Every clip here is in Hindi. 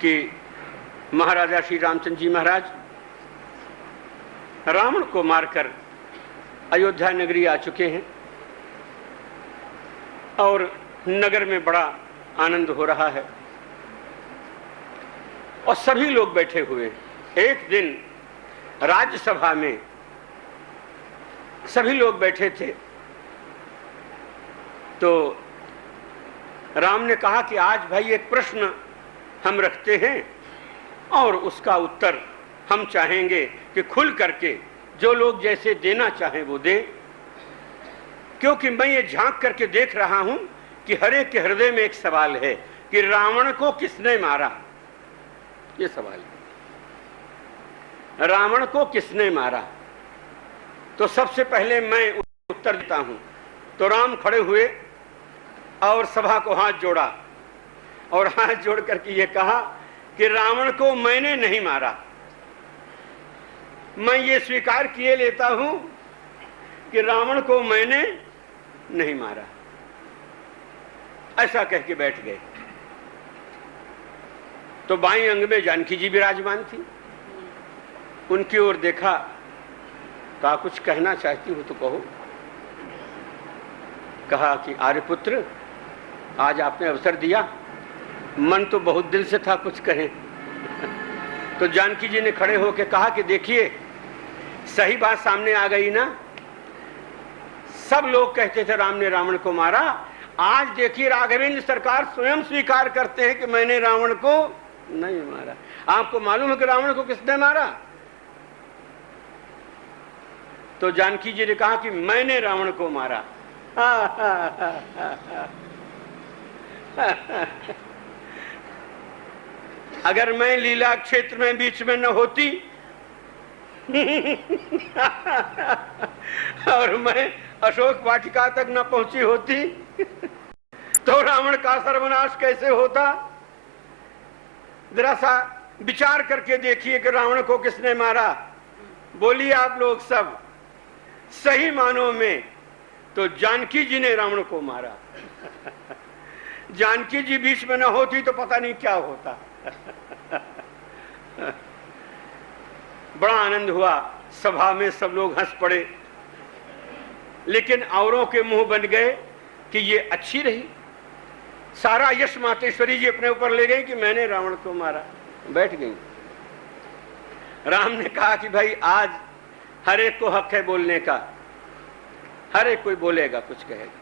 कि महाराजा श्री रामचंद्र जी महाराज रावण को मारकर अयोध्या नगरी आ चुके हैं और नगर में बड़ा आनंद हो रहा है और सभी लोग बैठे हुए हैं। एक दिन राज्यसभा में सभी लोग बैठे थे तो राम ने कहा कि आज भाई एक प्रश्न हम रखते हैं और उसका उत्तर हम चाहेंगे कि खुल करके जो लोग जैसे देना चाहें वो दें, क्योंकि मैं ये झांक करके देख रहा हूं कि हर एक के हृदय में एक सवाल है कि रावण को किसने मारा। ये सवाल है, रावण को किसने मारा। तो सबसे पहले मैं उत्तर देता हूं। तो राम खड़े हुए और सभा को हाथ जोड़ा और हाथ जोड़ करके ये कहा कि रावण को मैंने नहीं मारा। मैं ये स्वीकार किए लेता हूं कि रावण को मैंने नहीं मारा। ऐसा कह के बैठ गए। तो बाईं अंग में जानकी जी विराजमान थी। उनकी ओर देखा, कहा कुछ कहना चाहती हो तो कहो। कहा कि आर्यपुत्र, आज आपने अवसर दिया, मन तो बहुत दिल से था कुछ कहें। तो जानकी जी ने खड़े होकर कहा कि देखिए, सही बात सामने आ गई ना। सब लोग कहते थे राम ने रावण को मारा, आज देखिए राघवेंद्र सरकार स्वयं स्वीकार करते हैं कि मैंने रावण को नहीं मारा। आपको मालूम है कि रावण को किसने मारा? तो जानकी जी ने कहा कि मैंने रावण को मारा। अगर मैं लीला क्षेत्र में बीच में न होती और मैं अशोक वाटिका तक न पहुंची होती तो रावण का सर्वनाश कैसे होता। जरा सा विचार करके देखिए कि रावण को किसने मारा। बोलिए आप लोग सब, सही मानों में तो जानकी जी ने रावण को मारा। जानकी जी बीच में न होती तो पता नहीं क्या होता। बड़ा आनंद हुआ, सभा में सब लोग हंस पड़े, लेकिन औरों के मुंह बन गए कि ये अच्छी रही। सारा यश मातेश्वरी जी अपने ऊपर ले गई कि मैंने रावण को मारा। बैठ गई। राम ने कहा कि भाई आज हर एक को हक है बोलने का, हर एक कोई बोलेगा, कुछ कहेगा।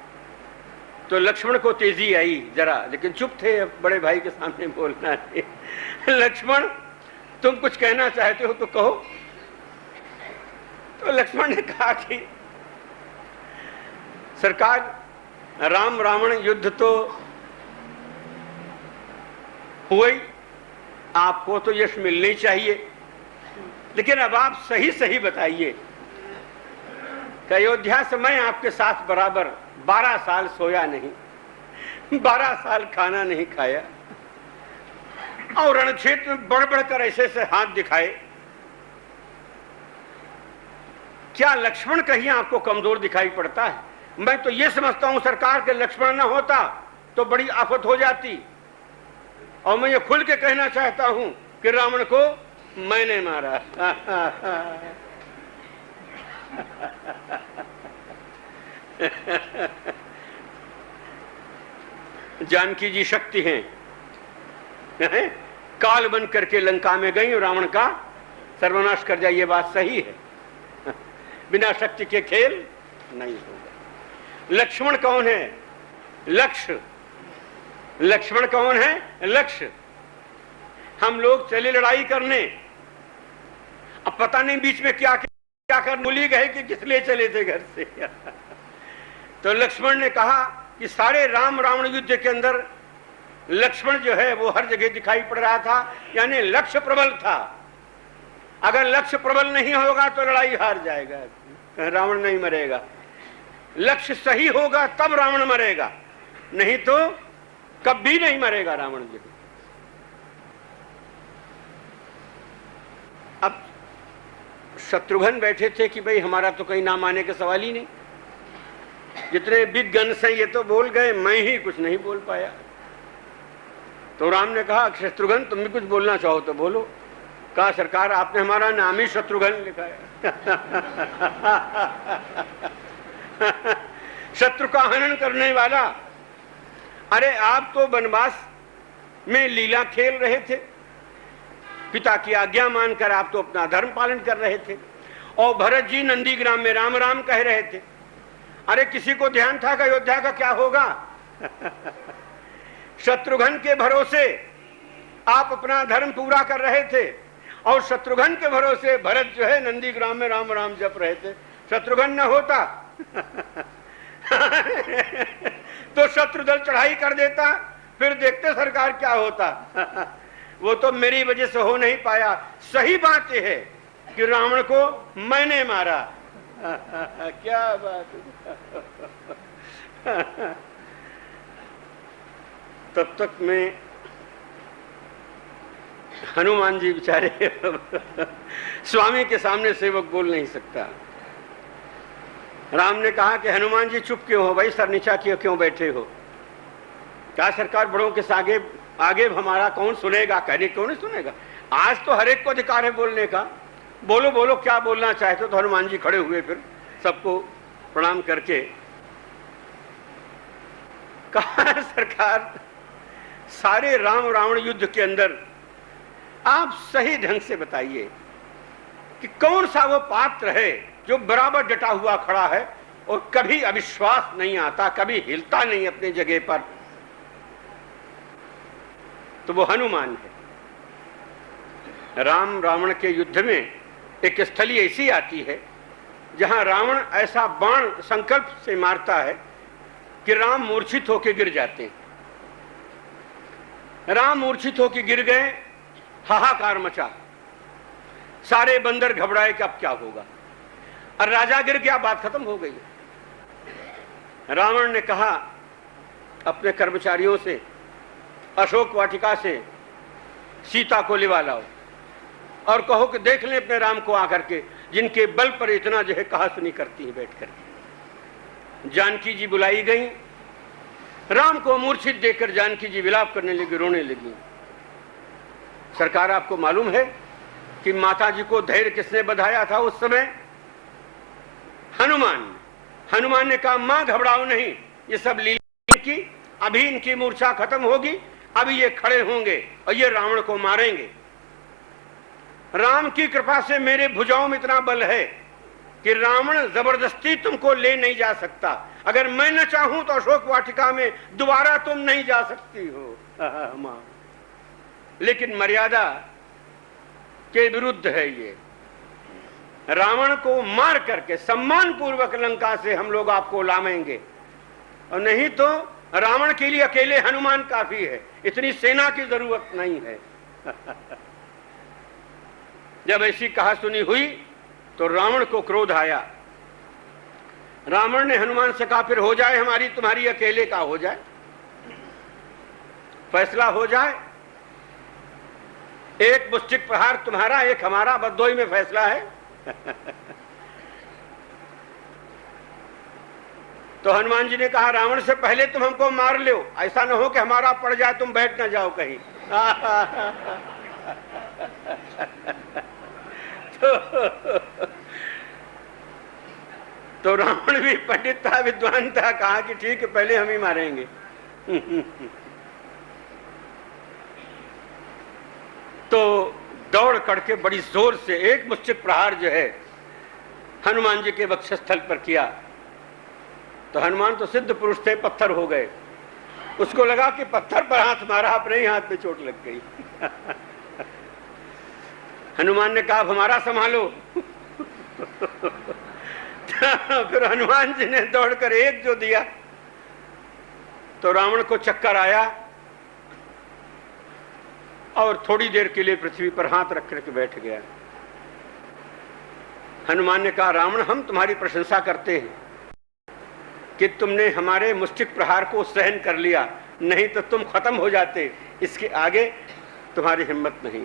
तो लक्ष्मण को तेजी आई जरा, लेकिन चुप थे, बड़े भाई के सामने बोलना है। लक्ष्मण, तुम कुछ कहना चाहते हो तो कहो। तो लक्ष्मण ने कहा कि सरकार, राम रावण युद्ध तो हुआ ही, आपको तो यश मिलनी चाहिए, लेकिन अब आप सही सही बताइए कि अयोध्या से मैं आपके साथ बराबर 12 साल सोया नहीं, 12 साल खाना नहीं खाया और रणक्षेत्र में बढ़ बढ़कर ऐसे ऐसे हाथ दिखाए। क्या लक्ष्मण कहीं आपको कमजोर दिखाई पड़ता है? मैं तो ये समझता हूं सरकार के लक्ष्मण न होता तो बड़ी आफत हो जाती। और मैं ये खुल के कहना चाहता हूं कि रावण को मैंने मारा। जानकी जी शक्ति हैं, काल बन करके लंका में गई और रावण का सर्वनाश कर जाए। ये बात सही है, बिना शक्ति के खेल नहीं होगा। लक्ष्मण कौन है? लक्ष्य। लक्ष्मण कौन है? लक्ष्य। हम लोग चले लड़ाई करने, अब पता नहीं बीच में क्या क्या कर भूल गए कि किस लिए चले थे घर से। तो लक्ष्मण ने कहा कि सारे राम रावण युद्ध के अंदर लक्ष्मण जो है वो हर जगह दिखाई पड़ रहा था, यानी लक्ष्य प्रबल था। अगर लक्ष्य प्रबल नहीं होगा तो लड़ाई हार जाएगा, रावण नहीं मरेगा। लक्ष्य सही होगा तब रावण मरेगा, नहीं तो कभी नहीं मरेगा रावण जी। अब शत्रुघ्न बैठे थे कि भाई हमारा तो कहीं नाम आने का सवाल ही नहीं, जितने बिग गन्स हैं ये तो बोल गए, मैं ही कुछ नहीं बोल पाया। तो राम ने कहा शत्रुघ्न तुम भी कुछ बोलना चाहो तो बोलो। कहा सरकार आपने हमारा नाम ही शत्रुघ्न लिखा है। शत्रु का हनन करने वाला। अरे आप तो वनवास में लीला खेल रहे थे, पिता की आज्ञा मानकर आप तो अपना धर्म पालन कर रहे थे, और भरत जी नंदीग्राम में राम राम कह रहे थे। अरे किसी को ध्यान था कि अयोध्या का क्या होगा? शत्रुघ्न के भरोसे आप अपना धर्म पूरा कर रहे थे, और शत्रुघ्न के भरोसे भरत जो है नंदीग्राम में राम राम जप रहे थे। शत्रुघ्न न होता तो शत्रु दल चढ़ाई कर देता, फिर देखते सरकार क्या होता। वो तो मेरी वजह से हो नहीं पाया। सही बात यह है कि रावण को मैंने मारा। क्या बात। तब तक मैं हनुमान जी बेचारे स्वामी के सामने सेवक बोल नहीं सकता। राम ने कहा कि हनुमान जी चुप क्यों हो भाई, सर नीचा क्यों बैठे हो? क्या सरकार बड़ों के आगे हमारा कौन सुनेगा? कहने क्यों नहीं सुनेगा? आज तो हर एक को अधिकार है बोलने का। बोलो बोलो क्या बोलना चाहते हो? तो हनुमान जी खड़े हुए, फिर सबको प्रणाम करके कहा सरकार सारे राम रावण युद्ध के अंदर आप सही ढंग से बताइए कि कौन सा वो पात्र है जो बराबर डटा हुआ खड़ा है और कभी अविश्वास नहीं आता, कभी हिलता नहीं अपनी जगह पर। तो वो हनुमान है। राम रावण के युद्ध में एक स्थली ऐसी आती है जहां रावण ऐसा बाण संकल्प से मारता है कि राम मूर्छित होकर गिर जाते हैं। राम मूर्छित होकर गिर गए, हाहाकार मचा, सारे बंदर घबराए कि अब क्या होगा, और राजा गिर गया, बात खत्म हो गई। रावण ने कहा अपने कर्मचारियों से अशोक वाटिका से सीता को लिवा लाओ और कहो कि देख लें अपने राम को आकर के, जिनके बल पर इतना जो है कहा सुनी करती है बैठ कर। जानकी जी बुलाई गई। राम को मूर्छित देखकर जानकी जी विलाप करने लगी, रोने लगी। सरकार आपको मालूम है कि माता जी को धैर्य किसने बधाया था उस समय? हनुमान। हनुमान ने कहा मां घबराओ नहीं, ये सब लीला की, अभी इनकी मूर्छा खत्म होगी, अभी ये खड़े होंगे और ये रावण को मारेंगे। राम की कृपा से मेरे भुजाओं में इतना बल है कि रावण जबरदस्ती तुमको ले नहीं जा सकता। अगर मैं न चाहूं तो अशोक वाटिका में दोबारा तुम नहीं जा सकती हो। मां, लेकिन मर्यादा के विरुद्ध है ये। रावण को मार करके सम्मान पूर्वक लंका से हम लोग आपको लाएंगे, और नहीं तो रावण के लिए अकेले हनुमान काफी है, इतनी सेना की जरूरत नहीं है। जब ऐसी कहा सुनी हुई तो रावण को क्रोध आया। रावण ने हनुमान से कहा फिर हो जाए हमारी तुम्हारी अकेले का हो जाए, फैसला हो जाए, एक मुष्टिक प्रहार तुम्हारा एक हमारा, बद्दोई में फैसला है। तो हनुमान जी ने कहा रावण से पहले तुम हमको मार लो, ऐसा न हो कि हमारा पड़ जाए तुम बैठ न जाओ कहीं। तो रावण भी पंडित था, विद्वान था, कहा कि ठीक है पहले हम ही मारेंगे। तो दौड़ करके बड़ी जोर से एक मुष्टिक प्रहार जो है हनुमान जी के वक्षस्थल पर किया। तो हनुमान तो सिद्ध पुरुष थे, पत्थर हो गए। उसको लगा कि पत्थर पर हाथ मारा, अपने ही हाथ में चोट लग गई। हनुमान ने कहा हमारा संभालो। फिर हनुमान जी ने दौड़कर एक जो दिया तो रावण को चक्कर आया और थोड़ी देर के लिए पृथ्वी पर हाथ रख करके बैठ गया। हनुमान ने कहा रावण हम तुम्हारी प्रशंसा करते हैं कि तुमने हमारे मुष्टिक प्रहार को सहन कर लिया, नहीं तो तुम खत्म हो जाते, इसके आगे तुम्हारी हिम्मत नहीं।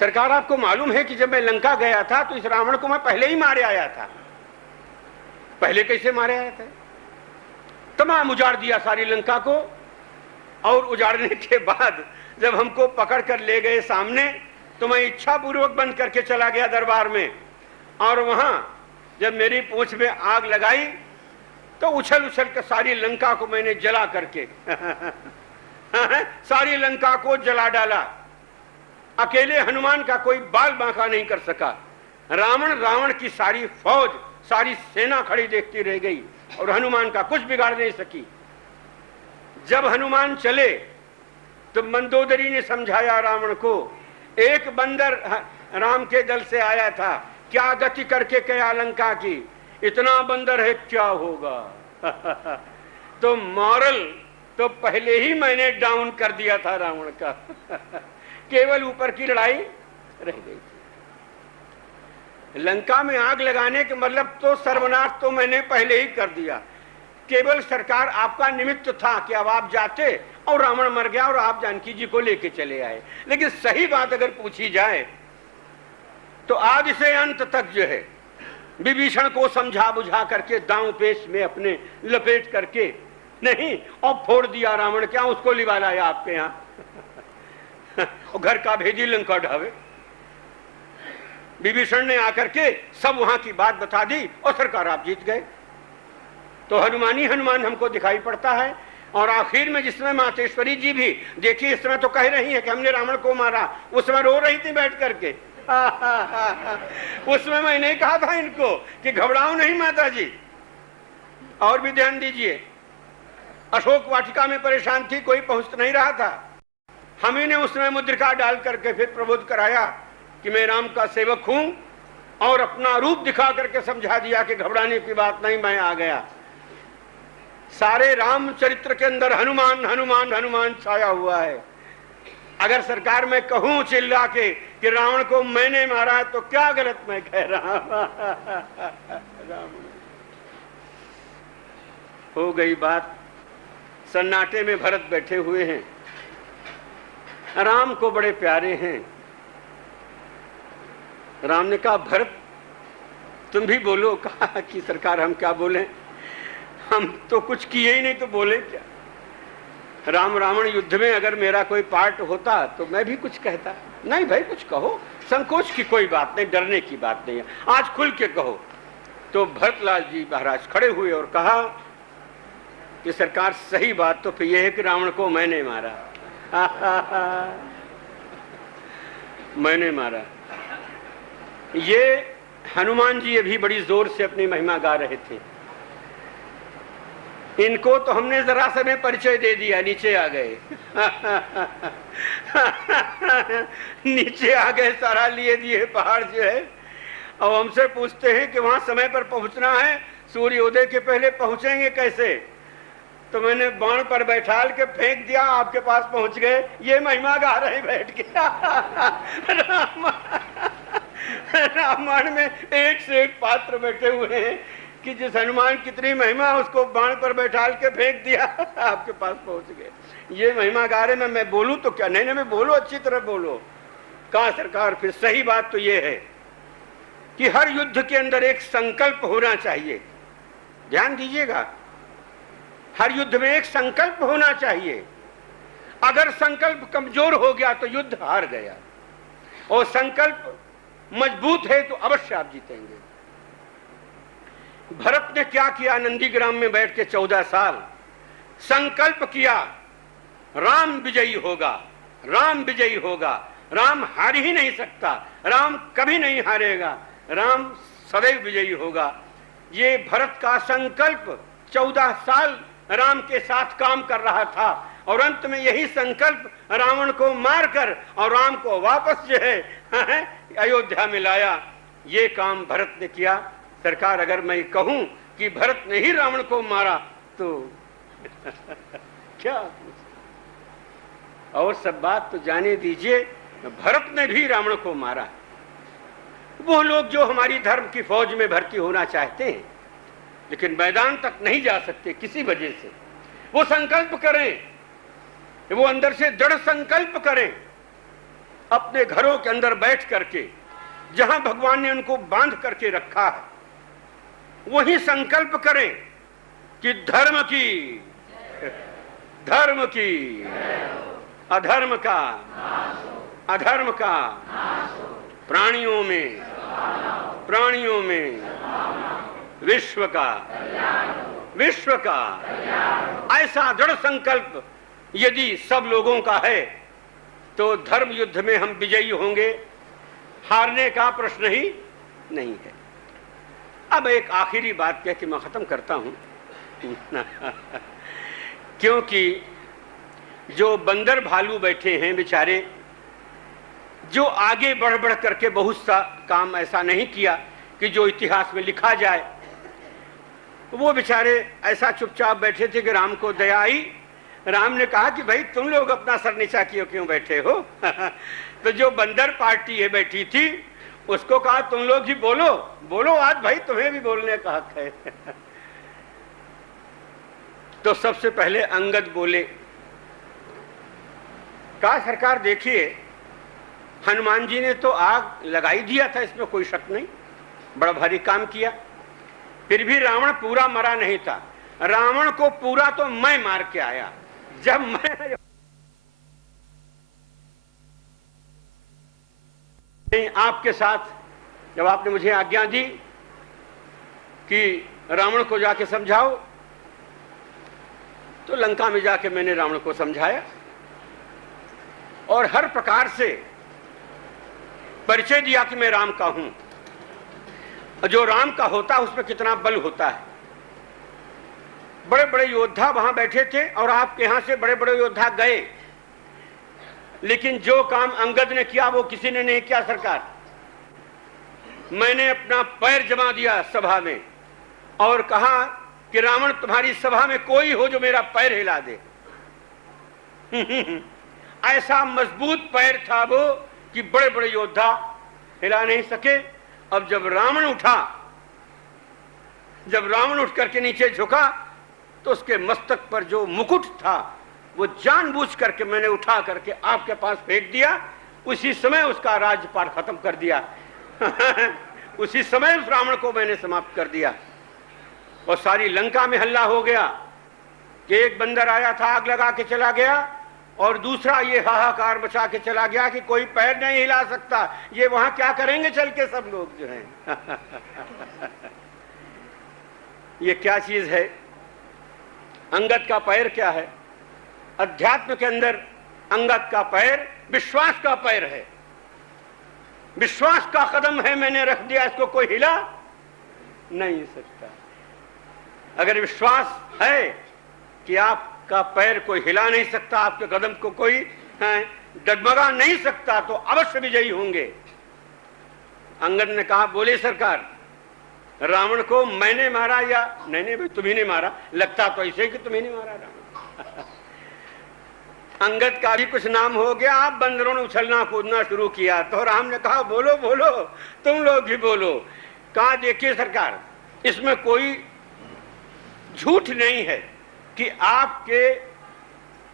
सरकार आपको मालूम है कि जब मैं लंका गया था तो इस रावण को मैं पहले ही मारे आया था। पहले कैसे मारे आया था? तमाम उजाड़ दिया सारी लंका को, और उजाड़ने के बाद जब हमको पकड़ कर ले गए सामने, तो मैं इच्छा पूर्वक बंद करके चला गया दरबार में, और वहां जब मेरी पूंछ में आग लगाई तो उछल उछल कर सारी लंका को मैंने जला करके सारी लंका को जला डाला। अकेले हनुमान का कोई बाल बांका नहीं कर सका। रावण की सारी फौज, सारी सेना खड़ी देखती रह गई और हनुमान का कुछ बिगाड़ नहीं सकी। जब हनुमान चले तो मंदोदरी ने समझाया रावण को, एक बंदर राम के दल से आया था, क्या गति करके गया लंका की, इतना बंदर है क्या होगा। तो मॉरल तो पहले ही मैंने डाउन कर दिया था रावण का। केवल ऊपर की लड़ाई रह गई थी। लंका में आग लगाने के मतलब तो सर्वनाश तो मैंने पहले ही कर दिया। केवल सरकार आपका निमित्त था कि अब आप जाते और रावण मर गया और आप जानकी जी को लेके चले आए। लेकिन सही बात अगर पूछी जाए तो आदि से अंत तक जो है विभीषण को समझा बुझा करके दांव पेश में अपने लपेट करके नहीं और फोड़ दिया रावण। क्या उसको लिवा लाया आपके यहाँ और घर का भेजी लंका ढावे। विभीषण ने आकर के सब वहां की बात बता दी और सरकार आप जीत गए। तो हनुमान ही हनुमान हमको दिखाई पड़ता है। और आखिर में जिसमें मातेश्वरी जी भी देखिए, इस समय तो कह रही है कि हमने रावण को मारा, उस समय रो रही थी बैठ करके। उसमें मैं नहीं कहा था इनको कि घबराओ नहीं माता जी। और भी ध्यान दीजिए, अशोक वाटिका में परेशान थी, कोई पहुंच नहीं रहा था। हम ही ने उसमें मुद्रिका डाल करके फिर प्रबोध कराया कि मैं राम का सेवक हूं, और अपना रूप दिखा करके समझा दिया कि घबराने की बात नहीं, मैं आ गया। सारे रामचरित्र के अंदर हनुमान हनुमान हनुमान छाया हुआ है। अगर सरकार में कहूं चिल्ला के कि रावण को मैंने मारा तो क्या गलत मैं कह रहा हो गई बात। सन्नाटे में भरत बैठे हुए हैं, राम को बड़े प्यारे हैं। राम ने कहा भरत तुम भी बोलो। कहा कि सरकार हम क्या बोलें, हम तो कुछ किए ही नहीं तो बोले क्या। राम रावण युद्ध में अगर मेरा कोई पार्ट होता तो मैं भी कुछ कहता। नहीं भाई कुछ कहो, संकोच की कोई बात नहीं, डरने की बात नहीं है, आज खुल के कहो। तो भरतलाल जी महाराज खड़े हुए और कहा कि सरकार सही बात तो फिर यह है कि रावण को मैंने मारा। मैंने मारा। ये हनुमान जी अभी बड़ी जोर से अपनी महिमा गा रहे थे। इनको तो हमने जरा सा में परिचय दे दिया, नीचे आ गए। नीचे आ गए, सारा लिए दिए पहाड़ जो है। अब हमसे पूछते हैं कि वहां समय पर पहुंचना है, सूर्योदय के पहले पहुंचेंगे कैसे। तो मैंने बाण पर बैठाल के फेंक दिया, आपके पास पहुंच गए। ये महिमा गा रहे बैठ के। रामायण में एक से एक पात्र बैठे हुए हैं कि जिस हनुमान कितनी महिमा, उसको बाण पर बैठाल के फेंक दिया, आपके पास पहुंच गए। ये महिमा गा रहे में मैं बोलूं तो क्या। नहीं मैं बोलो, अच्छी तरह बोलो। कहा सरकार फिर सही बात तो ये है कि हर युद्ध के अंदर एक संकल्प होना चाहिए। ध्यान दीजिएगा, हर युद्ध में एक संकल्प होना चाहिए। अगर संकल्प कमजोर हो गया तो युद्ध हार गया, और संकल्प मजबूत है तो अवश्य आप जीतेंगे। भरत ने क्या किया, नंदीग्राम में बैठ के 14 साल संकल्प किया, राम विजयी होगा, राम विजयी होगा, राम हार ही नहीं सकता, राम कभी नहीं हारेगा, राम सदैव विजयी होगा। ये भरत का संकल्प 14 साल राम के साथ काम कर रहा था, और अंत में यही संकल्प रावण को मारकर और राम को वापस जो है अयोध्या में लाया। ये काम भरत ने किया। सरकार अगर मैं कहूं कि भरत ने ही रावण को मारा तो क्या। और सब बात तो जाने दीजिए, भरत ने भी रावण को मारा। वो लोग जो हमारी धर्म की फौज में भर्ती होना चाहते हैं लेकिन मैदान तक नहीं जा सकते किसी वजह से, वो संकल्प करें, वो अंदर से दृढ़ संकल्प करें, अपने घरों के अंदर बैठ करके जहां भगवान ने उनको बांध करके रखा है वही संकल्प करें कि धर्म की धर्म की, अधर्म का, अधर्म का, प्राणियों में विश्व का, विश्व का। ऐसा दृढ़ संकल्प यदि सब लोगों का है तो धर्म युद्ध में हम विजयी होंगे, हारने का प्रश्न ही नहीं है। अब एक आखिरी बात कह के मैं खत्म करता हूं क्योंकि जो बंदर भालू बैठे हैं बेचारे, जो आगे बढ़ बढ़ करके बहुत सा काम ऐसा नहीं किया कि जो इतिहास में लिखा जाए, वो बेचारे ऐसा चुपचाप बैठे थे कि राम को दया आई। राम ने कहा कि भाई तुम लोग अपना सर नीचा किए क्यों बैठे हो तो जो बंदर पार्टी है बैठी थी उसको कहा तुम लोग ही बोलो, बोलो आज भाई तुम्हें भी बोलने का हक है तो सबसे पहले अंगद बोले, कहा सरकार देखिए हनुमान जी ने तो आग लगाई दिया था, इसमें कोई शक नहीं, बड़ा भारी काम किया, फिर भी रावण पूरा मरा नहीं था। रावण को पूरा तो मैं मार के आया। जब मैं आपके साथ, जब आपने मुझे आज्ञा दी कि रावण को जाके समझाओ, तो लंका में जाके मैंने रावण को समझाया और हर प्रकार से परिचय दिया कि मैं राम का हूं। जो राम का होता है उसमें कितना बल होता है। बड़े बड़े योद्धा वहां बैठे थे और आपके यहां से बड़े बड़े योद्धा गए, लेकिन जो काम अंगद ने किया वो किसी ने नहीं किया सरकार। मैंने अपना पैर जमा दिया सभा में और कहा कि रावण तुम्हारी सभा में कोई हो जो मेरा पैर हिला दे ऐसा मजबूत पैर था वो कि बड़े बड़े योद्धा हिला नहीं सके। अब जब रावण उठा, जब रावण उठ करके नीचे झुका तो उसके मस्तक पर जो मुकुट था वो जानबूझ करके मैंने उठा करके आपके पास फेंक दिया। उसी समय उसका राज्यपाठ खत्म कर दिया उसी समय उस रावण को मैंने समाप्त कर दिया। और सारी लंका में हल्ला हो गया कि एक बंदर आया था आग लगा के चला गया और दूसरा ये हाहाकार मचा के चला गया कि कोई पैर नहीं हिला सकता, ये वहां क्या करेंगे चल के सब लोग जो हैं ये क्या चीज है? अंगद का पैर क्या है? अध्यात्म के अंदर अंगद का पैर विश्वास का पैर है, विश्वास का कदम है। मैंने रख दिया, इसको कोई हिला नहीं सकता। अगर विश्वास है कि आपका पैर कोई हिला नहीं सकता, आपके कदम को कोई डगमगा नहीं सकता, तो अवश्य विजयी होंगे। अंगद ने कहा, बोले सरकार रावण को मैंने मारा या नहीं? नहीं भाई तुम्ही ने मारा, लगता तो ऐसे कि तुम्ही ने मारा रावण अंगद का भी कुछ नाम हो गया। आप बंदरों ने उछलना कूदना शुरू किया तो राम ने कहा बोलो बोलो, तुम लोग भी बोलो। कहा देखिए सरकार, इसमें कोई झूठ नहीं है कि आपके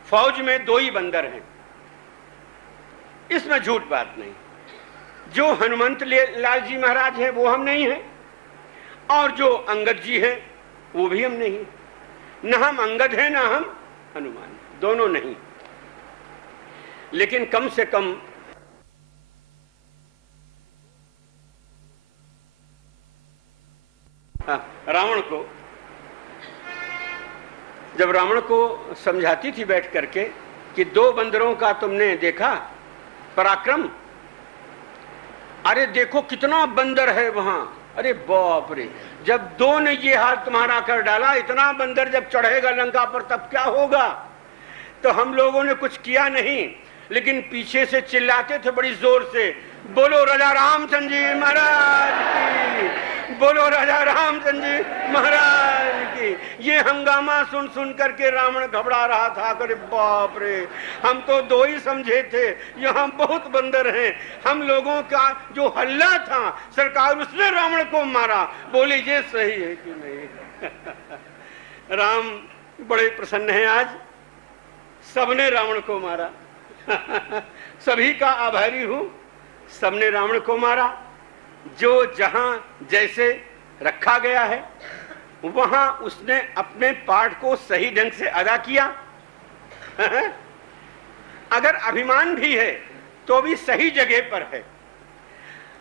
फौज में 2 ही बंदर हैं, इसमें झूठ बात नहीं। जो हनुमंत लाल जी महाराज हैं वो हम नहीं हैं और जो अंगद जी हैं वो भी हम नहीं, न हम अंगद हैं न हम हनुमान, दोनों नहीं। लेकिन कम से कम रावण को, जब रावण को समझाती थी बैठ करके कि 2 बंदरों का तुमने देखा पराक्रम, अरे देखो कितना बंदर है वहां, अरे बाप रे, जब 2 ने ये हाल तुम्हारा कर डाला, इतना बंदर जब चढ़ेगा लंका पर तब क्या होगा? तो हम लोगों ने कुछ किया नहीं, लेकिन पीछे से चिल्लाते थे बड़ी जोर से, बोलो राजा रामचंद्र जी महाराज की, बोलो राजा रामचंद्र जी महाराज की। ये हंगामा सुन सुन करके रावण घबरा रहा था, अरे बाप रे, हम तो 2 ही समझे थे, यहाँ बहुत बंदर हैं। हम लोगों का जो हल्ला था सरकार, उसने रावण को मारा। बोले ये सही है कि नहीं राम बड़े प्रसन्न हैं आज, सबने रावण को मारा सभी का आभारी हूं, सबने रावण को मारा। जो जहां जैसे रखा गया है वहां उसने अपने पाठ को सही ढंग से अदा किया अगर अभिमान भी है तो भी सही जगह पर है।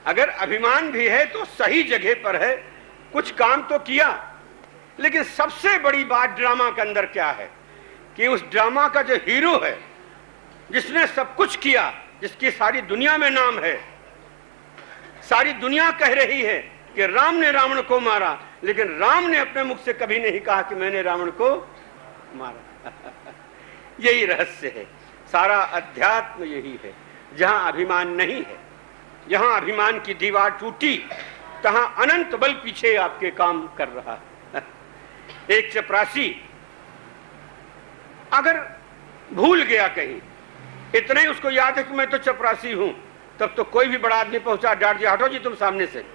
अगर अभिमान भी है तो सही जगह पर है, कुछ काम तो किया। लेकिन सबसे बड़ी बात ड्रामा के अंदर क्या है कि उस ड्रामा का जो हीरो है, जिसने सब कुछ किया, जिसकी सारी दुनिया में नाम है, सारी दुनिया कह रही है कि राम ने रावण को मारा, लेकिन राम ने अपने मुख से कभी नहीं कहा कि मैंने रावण को मारा। यही रहस्य है, सारा अध्यात्म यही है। जहां अभिमान नहीं है, जहां अभिमान की दीवार टूटी, तहां अनंत बल पीछे आपके काम कर रहा है। एक चपरासी अगर भूल गया कहीं, इतना ही उसको याद है कि मैं तो चपरासी हूं, तब तो कोई भी बड़ा आदमी पहुंचा, डांट दिया, हटो जी तुम सामने से,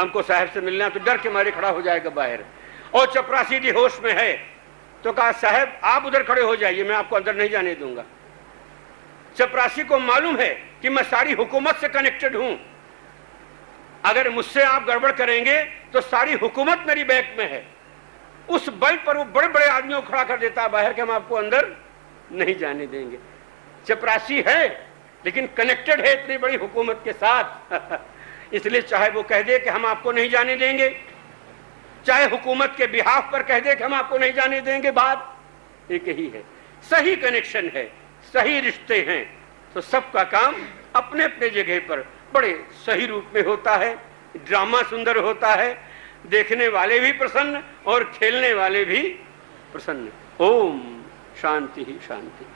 हमको साहब से मिलना है, तो डर के मारे खड़ा हो जाएगा बाहर। और चपरासी जी होश में है तो कहा साहब आप उधर खड़े हो जाइए, मैं आपको अंदर नहीं जाने दूंगा। चपरासी को मालूम है कि मैं सारी हुकूमत से कनेक्टेड हूं, अगर मुझसे आप गड़बड़ करेंगे तो सारी हुकूमत मेरी बैक में है। उस बल पर वो बड़े बड़े आदमियों को खड़ा कर देता है बाहर के, हम आपको अंदर नहीं जाने देंगे। चपरासी है लेकिन कनेक्टेड है इतनी बड़ी हुकूमत के साथ। इसलिए चाहे वो कह दे कि हम आपको नहीं जाने देंगे, चाहे हुकूमत के बिहाफ पर कह दे कि हम आपको नहीं जाने देंगे, बात एक ही है। सही कनेक्शन है, सही रिश्ते हैं, तो सबका काम अपने अपने जगह पर बड़े सही रूप में होता है। ड्रामा सुंदर होता है, देखने वाले भी प्रसन्न और खेलने वाले भी प्रसन्न। ओम शांति ही शांति।